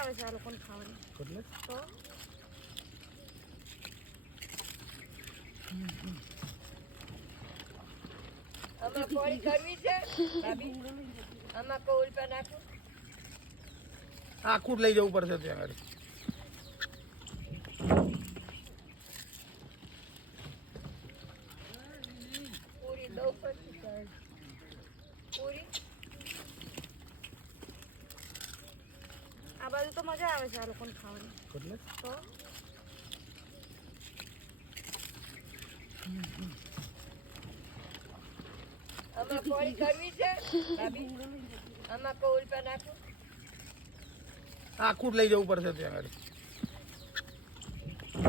આવે છે આ લોકોને ખાવાની. એટલે તો આમાં કોળી કરવી છે ભાભી આમાં કોળ પર નાખું આખું જ લઈ જવું પડશે ત્યાં આગળ. પૂરી દઉં પછી પૂરી આ બાજુ તો મજા આવે છે આ લોકોને ખાવાની. એટલે તો આમાં કોળી કરવી છે ભાભી આમાં કોળ પર નાખું આખું જ લઈ જવું પડશે ત્યાં આગળ.